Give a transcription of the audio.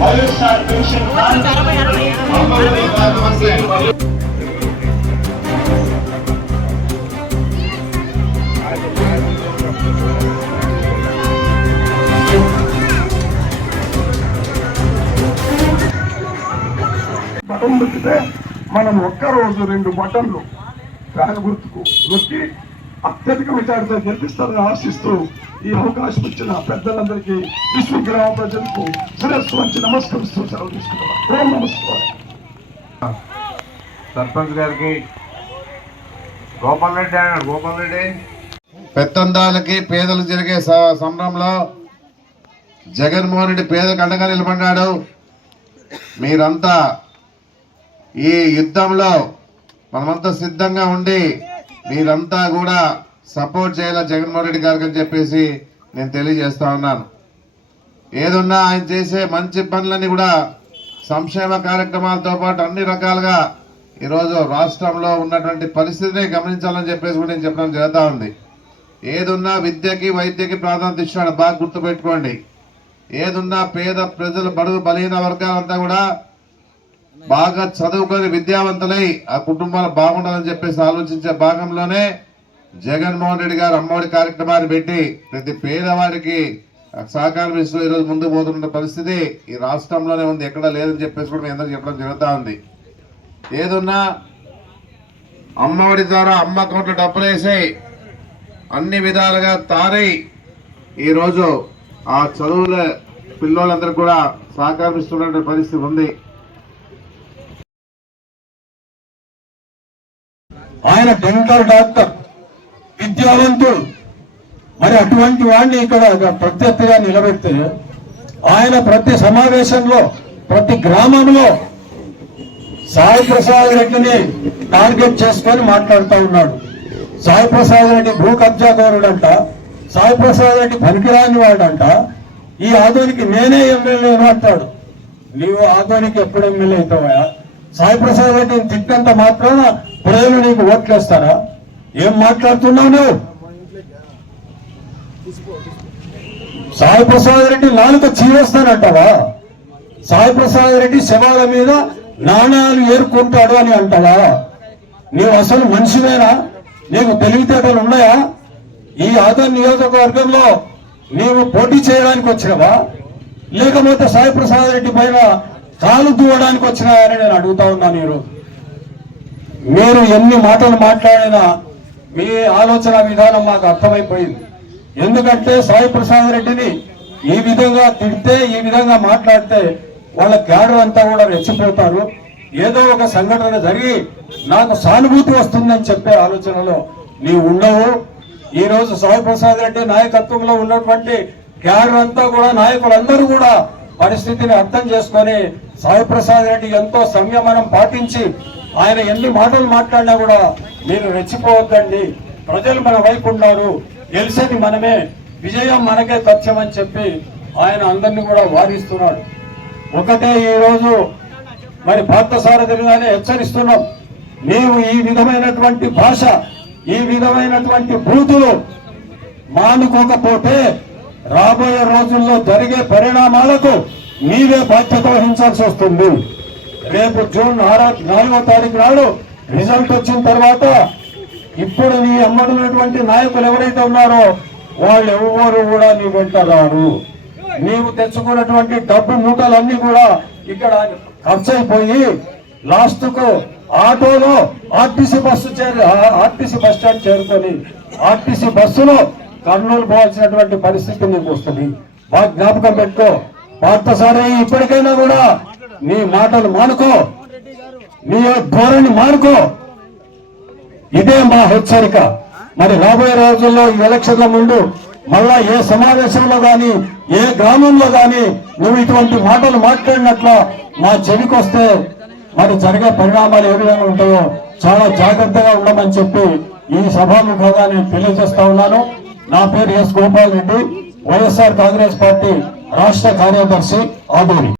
YSR pension button నొక్కితే మనం ఒక్క రోజు రెండు బటన్లు ఫ్యాన్ గుర్తుకు నొక్కి అత్యధిక విచారణతో గెలిపిస్తారని ఆశిస్తూ ఈ అవకాశం ఇచ్చిన పెద్దలందరికీ విశ్వ గ్రామ ప్రజలకు శిరస్సు వంచి నమస్కరిస్తూ సెలవు తీసుకున్నాం నమస్కారం సర్పంచ్ గారికి గోపాల్ రెడ్డి అన్నాడు గోపాల్ రెడ్డి. పెత్తందాలకి పేదలు జరిగే సంబరంలో జగన్మోహన్ రెడ్డి పేదకు అండగా నిలబడ్డాడు. మీరంతా ఈ యుద్ధంలో మనమంతా సిద్ధంగా ఉండి మీరంతా కూడా సపోర్ట్ చేయాలా జగన్మోహన్ రెడ్డి గారికి అని చెప్పేసి నేను తెలియజేస్తా ఉన్నాను. ఏదున్నా ఆయన చేసే మంచి పనులన్నీ కూడా సంక్షేమ కార్యక్రమాలతో పాటు అన్ని రకాలుగా ఈరోజు రాష్ట్రంలో ఉన్నటువంటి పరిస్థితిని గమనించాలని చెప్పేసి కూడా నేను చెప్పడం జరుగుతూ ఉంది. ఏదున్నా విద్యకి వైద్యకి ప్రాధాన్యత ఇచ్చినాడు బాగా గుర్తుపెట్టుకోండి. ఏదున్నా పేద ప్రజలు బడుగు బలహీన వర్గాలంతా కూడా బాగా చదువుకొని విద్యావంతులై ఆ కుటుంబాలు బాగుండాలని చెప్పేసి ఆలోచించే భాగంలోనే జగన్మోహన్ రెడ్డి గారు అమ్మఒడి కార్యక్రమాన్ని పెట్టి ప్రతి పేదవాడికి సహకారం ఇస్తూ ఈరోజు ముందుకు పోతున్న పరిస్థితి ఈ రాష్ట్రంలోనే ఉంది. ఎక్కడా లేదని చెప్పేసి కూడా మీ అందరూ చెప్పడం జరుగుతూ ఉంది. ఏదున్నా అమ్మఒడి ద్వారా అమ్మ అకౌంట్లో డబ్బులు వేసి అన్ని విధాలుగా తారై ఈరోజు ఆ చదువుల పిల్లోళ్ళందరూ కూడా సహకారం పరిస్థితి ఉంది. ఆయన డెంటల్ డాక్టర్. విద్యావంతుడు మరి అటువంటి వాడిని ఇక్కడ ప్రత్యర్థిగా నిలబెడితే ఆయన ప్రతి సమావేశంలో ప్రతి గ్రామంలో సాయి ప్రసాద్ రెడ్డిని టార్గెట్ చేసుకొని మాట్లాడుతూ ఉన్నాడు. సాయి ప్రసాద్ రెడ్డి భూ కబ్జాదారుడంట సాయి ప్రసాద్ రెడ్డి పనికిరాని వాడంట. ఈ ఆదోనికి నేనే ఎమ్మెల్యే అంటాడు. నీవు ఆదోనికి ఎప్పుడు ఎమ్మెల్యే అవుతావా సాయి ప్రసాద్ రెడ్డిని తిట్టినంత మాత్రాన ప్రజలు నీకు ఓట్లేస్తారా? ఏం మాట్లాడుతున్నావు నువ్వు? సాయి ప్రసాద్ రెడ్డి నాలుక చీరేస్తానంటావా? సాయి ప్రసాద్ రెడ్డి శవాల మీద నాణ్యాలు ఏరుకుంటాడు అని అంటావా? నీవు అసలు మనిషివేనా? నీకు తెలివితేటలు ఉన్నాయా? ఈ ఆదర్ నియోజకవర్గంలో నీవు పోటీ చేయడానికి వచ్చినవా? లేకపోతే సాయి ప్రసాద్ రెడ్డి పైన కాలు దూవడానికి వచ్చినాయని నేను అడుగుతా ఉన్నాను మీరు. మీరు ఎన్ని మాటలు మాట్లాడినా మీ ఆలోచన విధానం మాకు అర్థమైపోయింది. ఎందుకంటే సాయి ప్రసాద్ రెడ్డిని ఈ విధంగా తిడితే ఈ విధంగా మాట్లాడితే వాళ్ళ క్యాడర్ అంతా కూడా రెచ్చిపోతారు. ఏదో ఒక సంఘటన జరిగి నాకు సానుభూతి వస్తుందని చెప్పే ఆలోచనలో నీవు ఉండవు. ఈరోజు సాయి ప్రసాద్ రెడ్డి నాయకత్వంలో ఉన్నటువంటి క్యాడర్ అంతా కూడా నాయకులందరూ కూడా పరిస్థితిని అర్థం చేసుకొని సాయి ప్రసాద్ రెడ్డి ఎంతో సంయమనం పాటించి ఆయన ఎన్ని మాటలు మాట్లాడినా కూడా మీరు రెచ్చిపోవద్దండి. ప్రజలు మన వైపు ఉన్నారు. గెలిచేది మనమే. విజయం మనకే తథ్యం అని చెప్పి ఆయన అందరినీ కూడా వారిస్తున్నాడు ఒకటే ఈరోజు మరి మరి పార్థసారథిగానే హెచ్చరిస్తున్నాం. నీవు ఈ విధమైనటువంటి భాష ఈ విధమైనటువంటి బూతులు మానుకోకపోతే రాబోయే రోజుల్లో జరిగే పరిణామాలకు నీవే బాధ్యత వహించాల్సి వస్తుంది. రేపు జూన్ ఆరో నాలుగో తారీఖు నాడు రిజల్ట్ వచ్చిన తర్వాత ఇప్పుడు నీ అమ్మడున్నటువంటి నాయకులు ఎవరైతే ఉన్నారో వాళ్ళు ఎవరు కూడా నీ వెంట రారు. నీవు తెచ్చుకున్నటువంటి డబ్బు మూటలన్నీ కూడా ఇక్కడ ఖర్చు అయిపోయి లాస్ట్కు ఆటోలో ఆర్టీసీ బస్సు చేరి ఆర్టీసీ బస్ స్టాండ్ చేరుకొని ఆర్టీసీ బస్సులో కర్నూలు పోవాల్సినటువంటి పరిస్థితి నీకు వస్తుంది. బాగా జ్ఞాపకం పెట్టుకో. పార్థసారి ఇప్పటికైనా కూడా నీ మాటలు మానుకో. నీ ధోరణి మానుకో. ఇదే మా హెచ్చరిక. మరి రాబోయే రోజుల్లో ఈ ఎలక్షన్ల ముందు మళ్ళా ఏ సమావేశంలో కానీ ఏ గ్రామంలో కానీ నువ్వు ఇటువంటి మాటలు మాట్లాడినట్ల మా చెవికొస్తే మరి జరిగే పరిణామాలు ఏ విధంగా ఉంటాయో చాలా జాగ్రత్తగా ఉండమని చెప్పి ఈ సభాముఖంగా నేను తెలియజేస్తా ఉన్నాను. నా పేరు S Gopal Reddy YSR Congress party రాష్ట్ర కార్యదర్శి ఆదూరి